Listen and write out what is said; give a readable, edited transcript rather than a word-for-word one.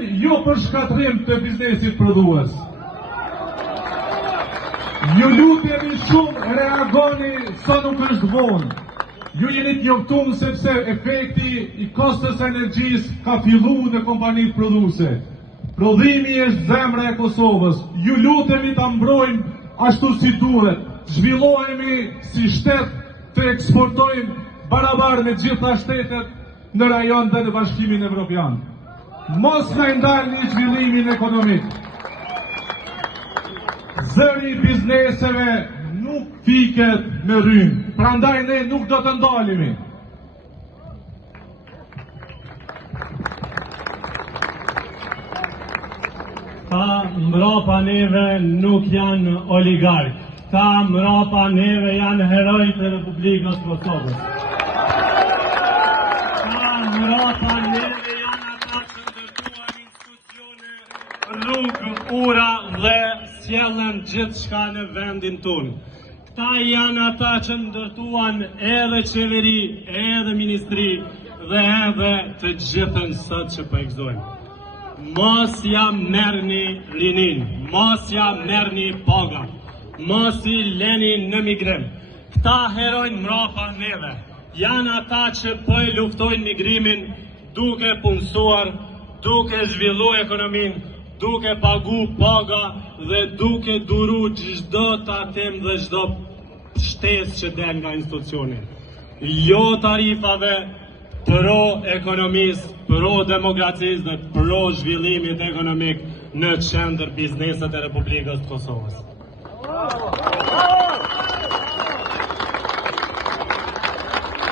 shkatrim, jo për shkatrim të biznesit prodhues. Ju lutemi shumë, reagoni sa nuk është vonë. Ju jeni të njoftuar sepse efekti i kostës energjisë ka filluar në kompanitë prodhuese. Prodhimi është zemra e Kosovës. Ju lutemi ta mbrojmë ashtu si duhet. Zhvillohemi si shtet të eksportojmë barabartë me gjitha shtetet në rajon dhe në Bashkimin Evropian. Mos na ndalni zhvillimin ekonomik. Zëri i bizneseve nuk fiket me rrymë, prandaj ne nuk do të ndalemi. Ta mbrapa neve nuk janë oligark. Ta mbrapa neve janë herojtë e Republikës Kosovës. Ta mbrapa neve janë ata që ndërtuan institucione, rrugë, ura dhe sjellën gjithçka në vendin tonë. Këta janë ata që ndërtuan edhe qeveri, edhe ministri dhe edhe të gjithën sot që po e gëzojmë. Mos ja merrni rinin, mos ja merrni paga, mos i leni në migrim. Këta herojnë mrapa neve, janë ata që po e luftojnë migrimin duke punësuar, duke zhvillu ekonomin, duke pagu paga dhe duke duru çdo tatim dhe çdo shtesë që del nga institucioni. Jo tarifave, pro ekonomisë, pro demokracisë dhe pro zhvillimit ekonomik në qendër bizneset e Republikës të Kosovës.